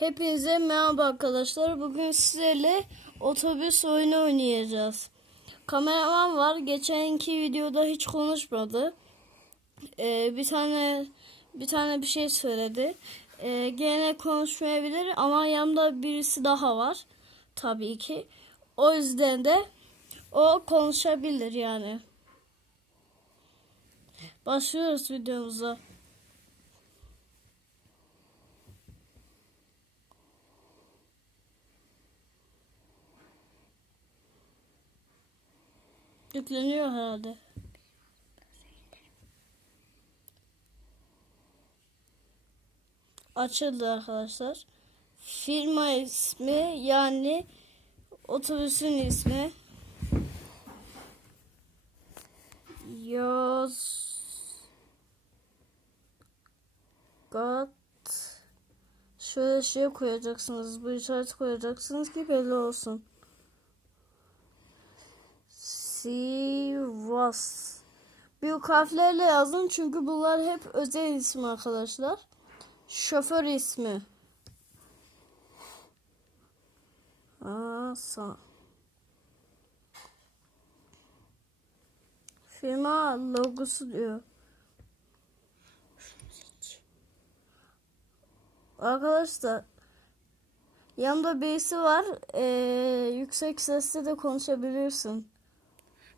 Hepinize merhaba arkadaşlar. Bugün sizlerle otobüs oyunu oynayacağız. Kameraman var. Geçenki videoda hiç konuşmadı. Ee, bir tane bir tane bir şey söyledi. Ee, gene konuşmayabilir ama yanında birisi daha var. Tabii ki. O yüzden de o konuşabilir yani. Başlıyoruz videomuza. Yükleniyor herhalde. Açıldı arkadaşlar. Firma ismi yani otobüsün ismi. Yozgat Şöyle şey koyacaksınız. Bu işareti koyacaksınız ki belli olsun. Sivas. Büyük harflerle yazın çünkü bunlar hep özel isim arkadaşlar. Şoför ismi. Asa. Firma logosu diyor. Arkadaşlar yanımda birisi var. Ee, yüksek sesle de konuşabilirsin.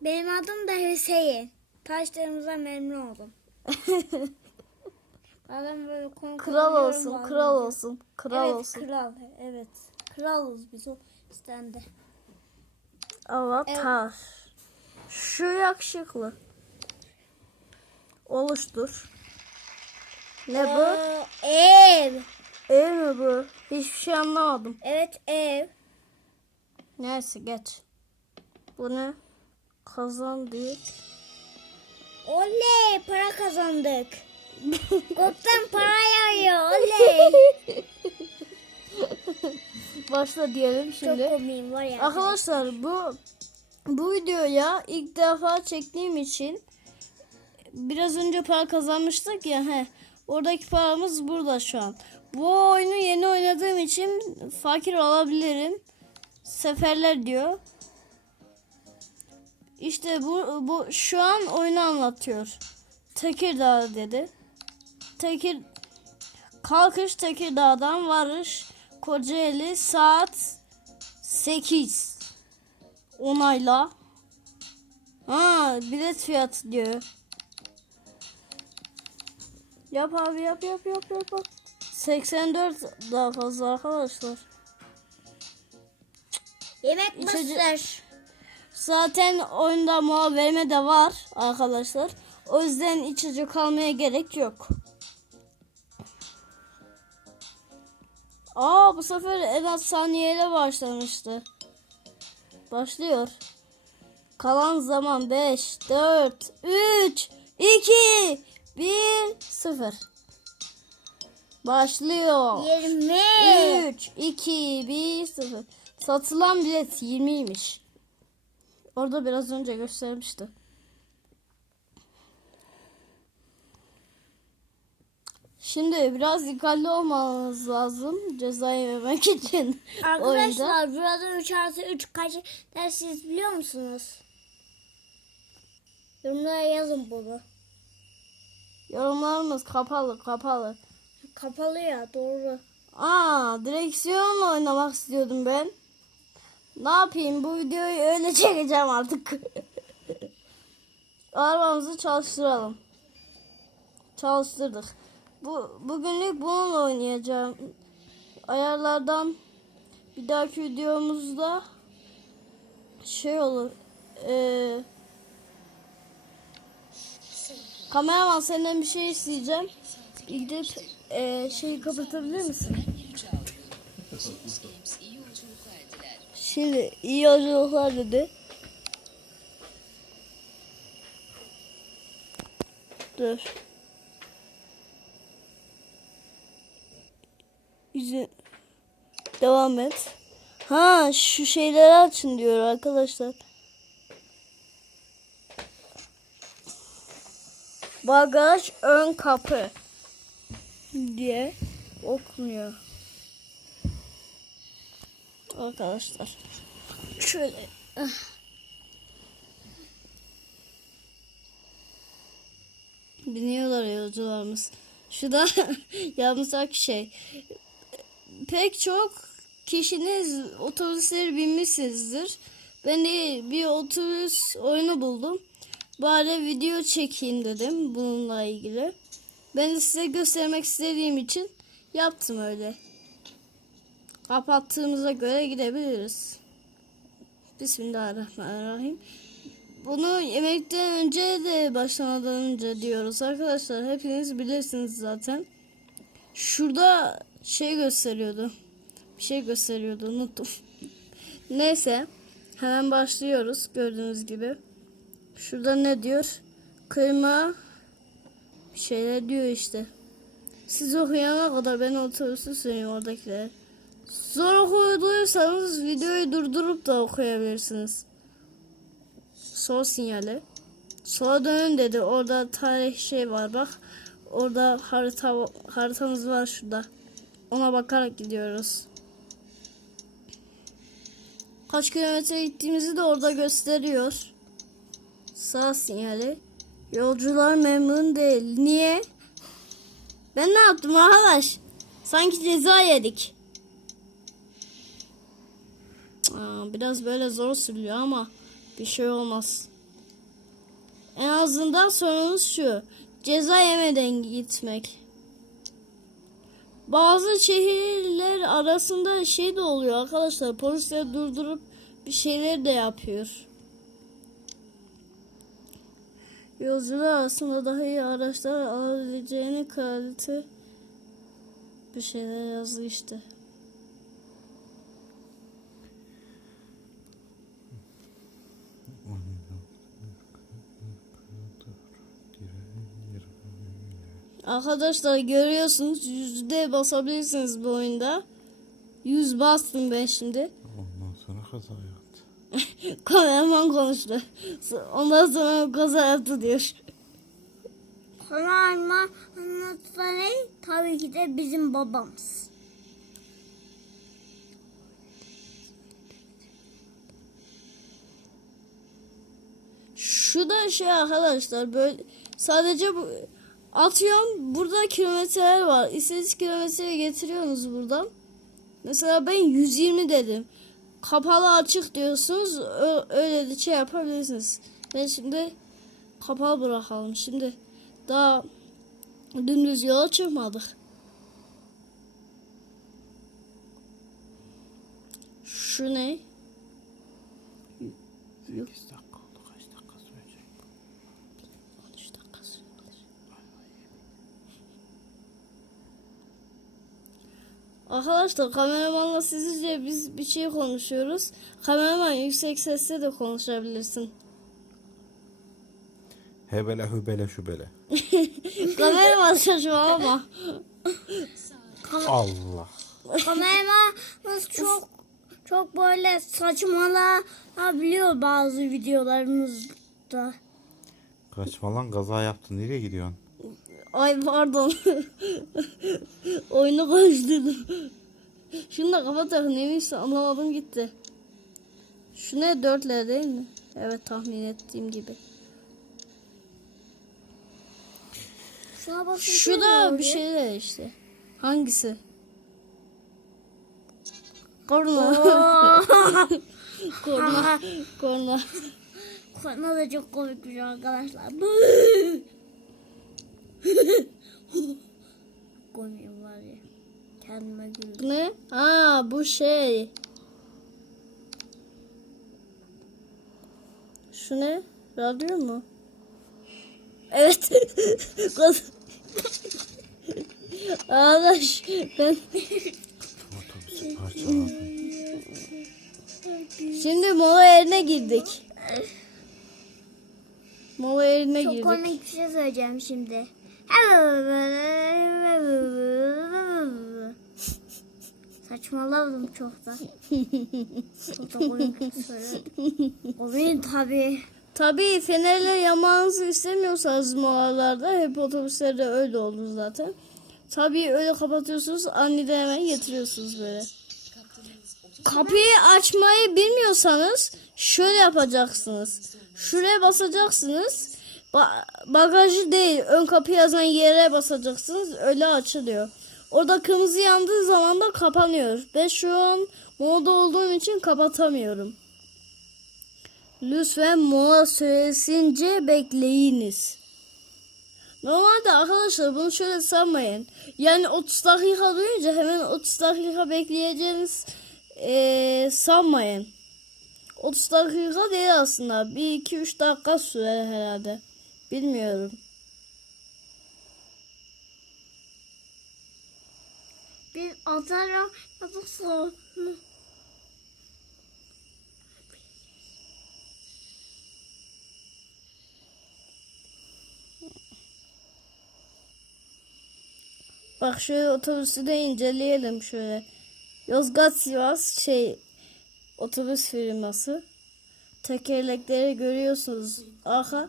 Benim adım da Hüseyin. Taşlarımıza memnun oldum. Bazen böyle konu Kral olsun, bazen kral olsun, kral evet, olsun. kral. Evet. Kralız biz o istende. Avatar. Şu yakışıklı. Oluştur. Ne bu? Aa, ev. Ev mi bu? Hiçbir şey anlamadım. Evet ev. Neyse geç. Bu ne? Kazan diyor. Oley para kazandık. Gökten para yağıyor. Oley. Başla diyelim şimdi. Çok komiyim var ya. Arkadaşlar bu bu videoya ilk defa çektiğim için biraz önce para kazanmıştık ya he. Oradaki paramız burada şu an. Bu oyunu yeni oynadığım için fakir olabilirim. Seferler diyor. İşte bu bu şu an oyunu anlatıyor. Tekirdağ dedi. Tekir kalkış Tekirdağ'dan varış Kocaeli saat 8 onayla. Ha bilet fiyatı diyor. Yap abi yap yap yap yap. yap. 84 daha fazla arkadaşlar. Yemek İçecek- mısır. Zaten oyunda verme de var arkadaşlar. O yüzden içecek almaya gerek yok. Aa bu sefer en az saniyeyle başlamıştı. Başlıyor. Kalan zaman 5, 4, 3, 2, 1, 0. Başlıyor. 20. 3, 2, 1, 0. Satılan bilet 20'ymiş. Orada biraz önce göstermişti. Şimdi biraz dikkatli olmanız lazım ceza yememek için. Arkadaşlar burada 3 artı 3 kaç der siz biliyor musunuz? Yorumlara yazın bunu. Yorumlarımız kapalı kapalı. Kapalı ya doğru. Aa direksiyonla oynamak istiyordum ben. Ne yapayım bu videoyu öyle çekeceğim artık. Arabamızı çalıştıralım. Çalıştırdık. Bu bugünlük bununla oynayacağım. Ayarlardan bir dahaki videomuzda şey olur. Ee, kameraman senden bir şey isteyeceğim. Gidip ee, şeyi kapatabilir misin? Şimdi iyi yolculuklar dedi. Dur. İzin. Devam et. Ha şu şeyleri açın diyor arkadaşlar. Bagaj ön kapı diye okunuyor. Arkadaşlar. Şöyle. ah. Biniyorlar yolcularımız. Şu da yapmışak şey. Pek çok kişiniz otobüsleri binmişsinizdir. Ben de bir otobüs oyunu buldum. Bari video çekeyim dedim bununla ilgili. Ben de size göstermek istediğim için yaptım öyle. Kapattığımıza göre gidebiliriz. Bismillahirrahmanirrahim. Bunu yemekten önce de başlamadan önce diyoruz arkadaşlar. Hepiniz bilirsiniz zaten. Şurada şey gösteriyordu. Bir şey gösteriyordu unuttum. Neyse. Hemen başlıyoruz gördüğünüz gibi. Şurada ne diyor? Kıyma bir şeyler diyor işte. Siz okuyana kadar ben otobüsü süreyim oradakilere. Zor okuduysanız videoyu durdurup da okuyabilirsiniz. Sol sinyali. Sola dönün dedi. Orada tarih şey var bak. Orada harita haritamız var şurada. Ona bakarak gidiyoruz. Kaç kilometre gittiğimizi de orada gösteriyor. Sağ sinyali. Yolcular memnun değil. Niye? Ben ne yaptım arkadaş? Sanki ceza yedik. Biraz böyle zor sürülüyor ama bir şey olmaz. En azından sorunumuz şu. Ceza yemeden gitmek. Bazı şehirler arasında şey de oluyor arkadaşlar. Polisler durdurup bir şeyler de yapıyor. Yolcular arasında daha iyi araçlar alabileceğini kalite bir şeyler yazdı işte. Arkadaşlar görüyorsunuz yüzde basabilirsiniz bu oyunda. Yüz bastım ben şimdi. Ondan sonra kaza yaptı. Kameraman konuştu. Ondan sonra kaza yaptı diyor. Konarma anlatıları tabii ki de bizim babamız. Şu da şey arkadaşlar böyle sadece bu atıyorum burada kilometreler var. İstediğiniz kilometreyi getiriyorsunuz buradan. Mesela ben 120 dedim. Kapalı açık diyorsunuz. Öyle de şey yapabilirsiniz. Ben şimdi kapalı bırakalım. Şimdi daha dümdüz yola çıkmadık. Şu ne? 8 dakika oldu. Kaç dakika sürecek? 13 dakika sürebilir. Arkadaşlar kameramanla sizce biz bir şey konuşuyoruz. Kameraman yüksek sesle de konuşabilirsin. Hebele hübele şübele. kameraman saçmalama. Allah. Kameramanımız çok çok böyle saçmalabiliyor bazı videolarımızda. Kaçma lan kaza yaptın. Nereye gidiyorsun? Ay pardon. Oyunu karıştırdım. Şunu da kapatak neymişse anlamadım gitti. Şu ne dörtler değil mi? Evet tahmin ettiğim gibi. Şuna basın. Şu da bir şeyler işte. Hangisi? Korna. Korna. Korna. Korna da çok komikmiş arkadaşlar. Komik var ya. Kendime güldüm. Ne? Aa bu şey. Şu ne? Radyo mu? Evet. Arkadaş ben şimdi mola yerine girdik. Mola yerine Çok girdik. komik bir şey söyleyeceğim şimdi. Saçmaladım çok da. Çok da söyledim. Komik tabii. Tabii fenerle yamanızı istemiyorsanız molalarda hep otobüslerde öyle olur zaten. Tabii öyle kapatıyorsunuz aniden hemen getiriyorsunuz böyle. kapıyı açmayı bilmiyorsanız şöyle yapacaksınız. Şuraya basacaksınız. Ba- bagajı değil ön kapı yazan yere basacaksınız. Öyle açılıyor. Orada kırmızı yandığı zaman da kapanıyor. Ben şu an moda olduğum için kapatamıyorum. Lütfen mola süresince bekleyiniz. Normalde arkadaşlar bunu şöyle sanmayın. Yani 30 dakika duyunca hemen 30 dakika bekleyeceğiniz eee, sanmayın. 30 dakika değil aslında. 1-2-3 dakika sürer herhalde. Bilmiyorum. Bir atarım. Nasıl sonra? Bak şöyle otobüsü de inceleyelim şöyle. Yozgat Sivas şey otobüs firması. Tekerlekleri görüyorsunuz. Aha.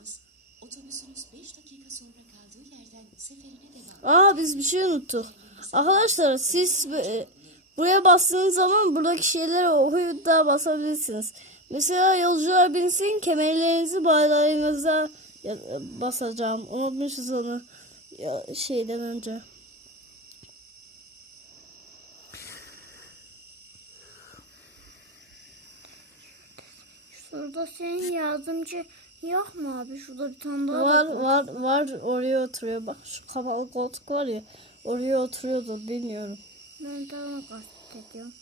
Otobüsünüz 5 dakika sonra kaldığı yerden seferine devam. Aa biz bir şey unuttuk. Arkadaşlar siz e, buraya bastığınız zaman buradaki şeyleri okuyup da basabilirsiniz. Mesela yolcular binsin kemerlerinizi bağlarınıza ya- basacağım. Unutmuşuz onu ya, şeyden önce. Şurada senin yardımcı yok mu abi? Şurada bir tane daha Var bak. var var oraya oturuyor. Bak şu kapalı koltuk var ya oraya oturuyordu bilmiyorum. Ben onu kastediyorum.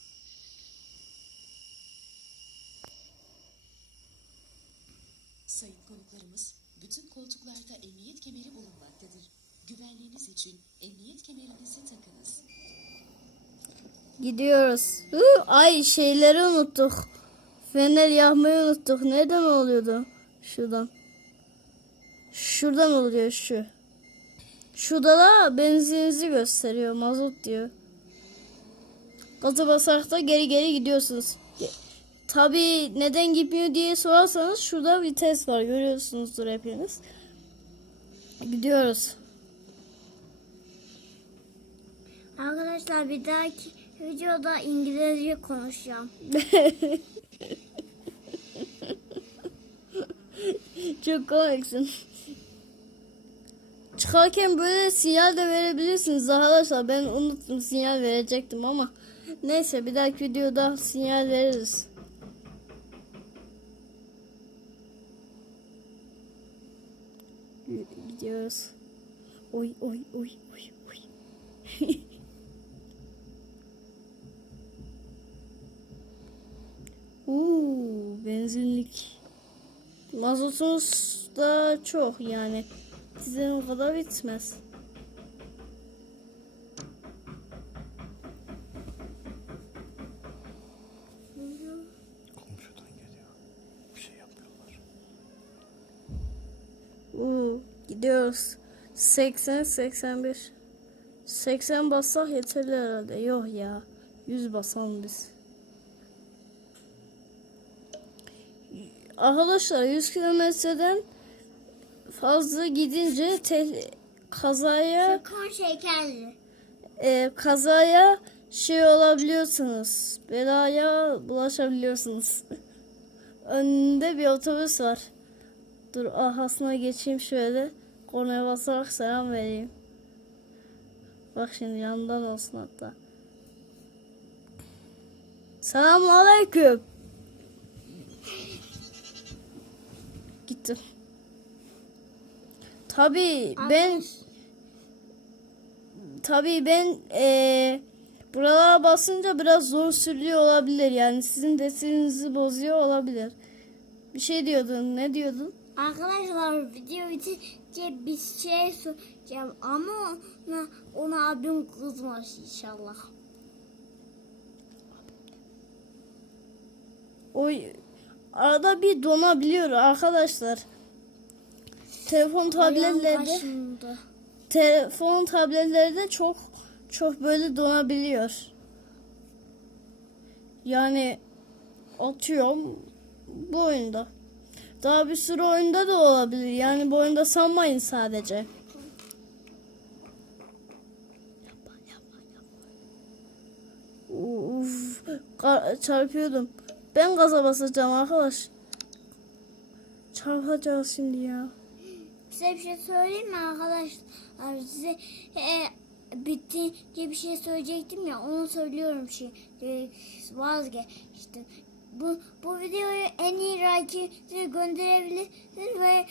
Sayın konuklarımız, bütün koltuklarda emniyet kemeri bulunmaktadır. Güvenliğiniz için emniyet kemerinizi takınız. Gidiyoruz. Hı, ay şeyleri unuttuk. Fener yakmayı unuttuk. Neden oluyordu? Şuradan. Şuradan oluyor şu. Şurada da benzininizi gösteriyor. Mazot diyor. Gazı basarak da geri geri gidiyorsunuz. Tabi neden gitmiyor diye sorarsanız şurada vites var. Görüyorsunuzdur hepiniz. Gidiyoruz. Arkadaşlar bir dahaki videoda İngilizce konuşacağım. Çok komiksin. Çıkarken böyle sinyal de verebilirsiniz arkadaşlar. Ben unuttum sinyal verecektim ama. Neyse bir dahaki videoda sinyal veririz. Gidiyoruz. Oy oy oy oy oy. Uuu benzinlik. Mazotumuz da çok yani. Sizin o kadar bitmez. Komşudan geliyor. Bir şey yapıyorlar. Uuu gidiyoruz. 80 81. 80 bassak yeterli herhalde. Yok ya. 100 basalım biz. Arkadaşlar 100 kilometreden fazla gidince te- kazaya Sakın şekerli. e, kazaya şey olabiliyorsunuz. Belaya bulaşabiliyorsunuz. Önünde bir otobüs var. Dur ahasına geçeyim şöyle. Kornaya basarak selam vereyim. Bak şimdi yandan olsun hatta. Selamun aleyküm. Gittim. Tabii ben Tabii ben eee buralara basınca biraz zor sürüyor olabilir. Yani sizin de sinirinizi bozuyor olabilir. Bir şey diyordun. Ne diyordun? Arkadaşlar video bitince bir şey söyleyeceğim ama ona, ona abim kızmaz inşallah. Oy arada bir donabiliyor arkadaşlar. Telefon tabletlerde telefon tabletlerde çok çok böyle donabiliyor. Yani atıyorum bu oyunda. Daha bir sürü oyunda da olabilir. Yani bu oyunda sanmayın sadece. Yapma, yapma, yapma. Uf, çarpıyordum. Ben gaza basacağım arkadaş. Çarpacağız şimdi ya. Size bir şey söyleyeyim mi arkadaşlar? Size e, bitti diye bir şey söyleyecektim ya onu söylüyorum e, vazgeçtim. Bu, bu videoyu en iyi rakibe gönderebilirsiniz ve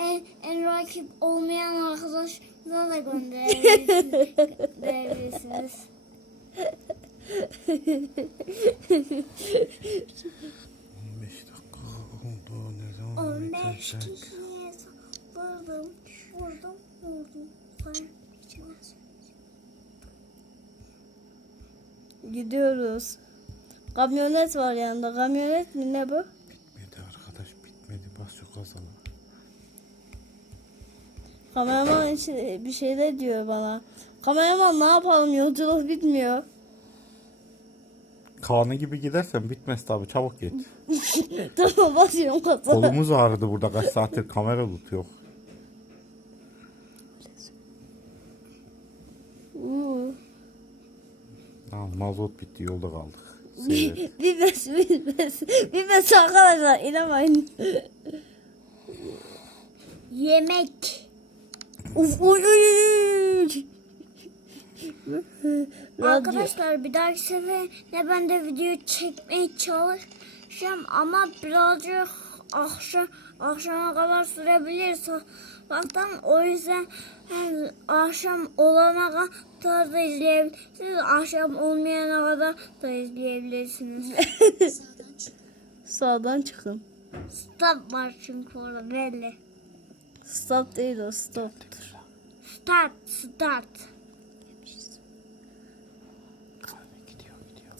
en, en rakip olmayan arkadaşlarına da gönderebilirsiniz. gönderebilirsiniz. 15 dakika oldu. Ne zaman 15 bitecek? kişiye vurdum, vurdum, vurdum. Gidiyoruz. Kamyonet var yanında. Kamyonet mi ne bu? Bitmedi arkadaş bitmedi. Bas şu gaza. Kameraman bir şeyler diyor bana. Kameraman ne yapalım yolculuk bitmiyor. Kaan'ı gibi gidersen bitmez tabi çabuk git. tamam basıyorum gaza. Kolumuz ağrıdı burada kaç saattir kamera tutuyor. Tamam mazot bitti yolda kaldık. Seyret. Bilmez bilmez. Bilmez arkadaşlar inanmayın. Yemek. Uf uy uy. Radyo. Arkadaşlar bir dahaki sefere ben de video çekmeye çalışacağım ama birazcık akşam akşama kadar sürebilir sabahtan o yüzden yani akşam olana kadar da izleyebilirsiniz akşam olmayana kadar da izleyebilirsiniz. Sağdan çıkın. Stop var çünkü orada belli. Stop değil o stoptur. Start start.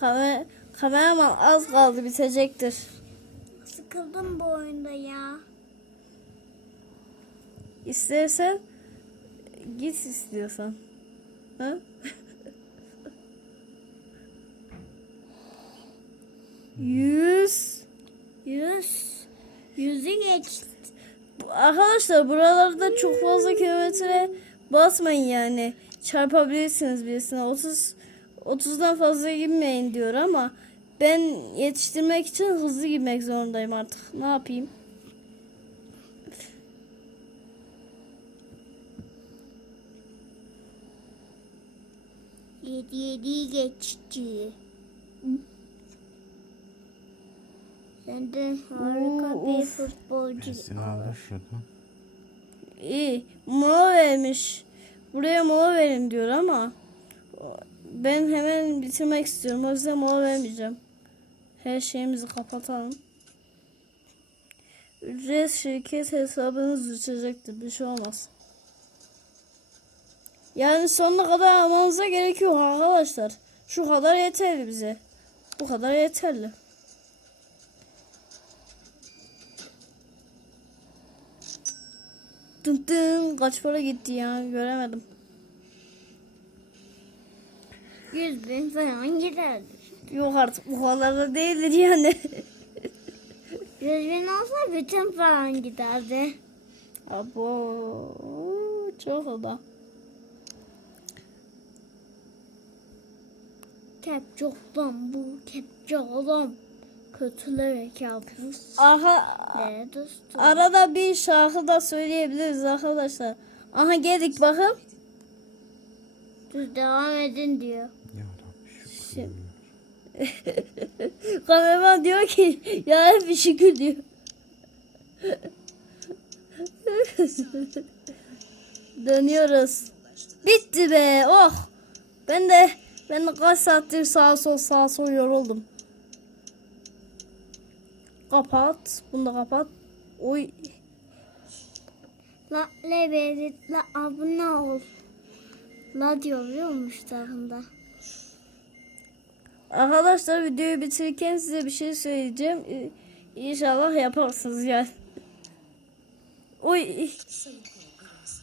Kamer kameraman az kaldı bitecektir. Sıkıldım bu oyunda ya. İstersen git istiyorsan. Ha? Yüz. Yüz. Yüzü geçti. Arkadaşlar buralarda çok fazla kilometre basmayın yani. Çarpabilirsiniz birisine. 30 30'dan fazla girmeyin diyor ama ben yetiştirmek için hızlı girmek zorundayım artık. Ne yapayım? Yedi yedi geçti. Senden harika Oo, bir of. futbolcu. Alır şuradan. İyi. Mola vermiş. Buraya mola verin diyor ama ben hemen bitirmek istiyorum. O yüzden mola vermeyeceğim. Her şeyimizi kapatalım. Ücret şirket hesabınız düşecektir. Bir şey olmaz. Yani sonuna kadar almanıza gerek yok arkadaşlar. Şu kadar yeterli bize. Bu kadar yeterli. Tın tın kaç para gitti ya göremedim. Yüz bin falan giderdi. Yok artık bu kadar da değildir yani. Yüz bin olsa bütün paran giderdi. Abo çok o da. Kepçe adam bu kepçe adam. Kötülere kabus. Aha, arada bir şarkı da söyleyebiliriz arkadaşlar. Aha geldik bakın. Düz devam edin diyor. Şimdi- Kameraman diyor ki ya bir şükür diyor. Dönüyoruz. Bitti be. Oh. Ben de ben de kaç saattir sağa sol sağa sol yoruldum. Kapat. Bunu da kapat. Oy. La lebedit la abone ol. La diyor biliyor musun tarafında? Arkadaşlar videoyu bitirirken size bir şey söyleyeceğim. Ee, İnşallah yaparsınız yani. Oy.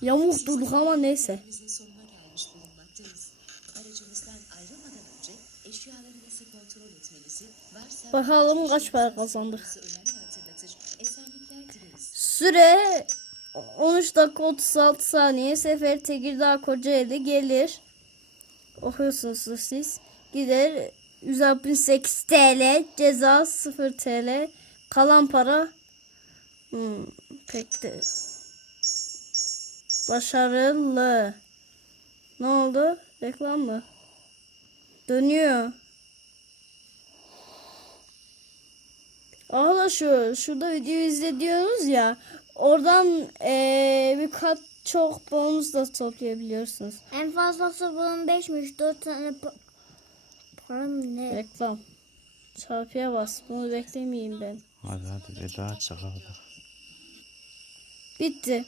Yamuk durduk ama neyse. Bakalım kaç para kazandık. Süre 13 dakika 36 saniye. Sefer Tekirdağ Kocaeli gelir. Okuyorsunuz siz. Gider 168 TL. Ceza 0 TL. Kalan para hmm, pek de başarılı. Ne oldu? Reklam mı? Dönüyor. Arkadaşlar şurada video izlediyorsunuz ya. Oradan eee bir kat çok bonus da toplayabiliyorsunuz. En fazlası bunun 5'miş. 4 tane param ne? Reklam. Çarpıya bas. Bunu beklemeyeyim ben. Hadi hadi veda et de kalk. Bitti.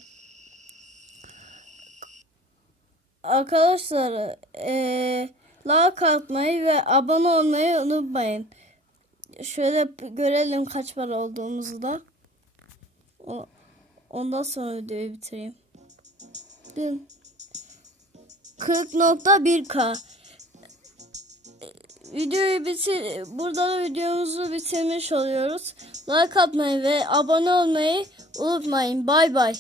Arkadaşlar eee like atmayı ve abone olmayı unutmayın. Şöyle görelim kaç para olduğumuzu da. O- Ondan sonra videoyu bitireyim. Dün 40.1k Videoyu bitir burada da videomuzu bitirmiş oluyoruz. Like atmayı ve abone olmayı unutmayın. Bay bay.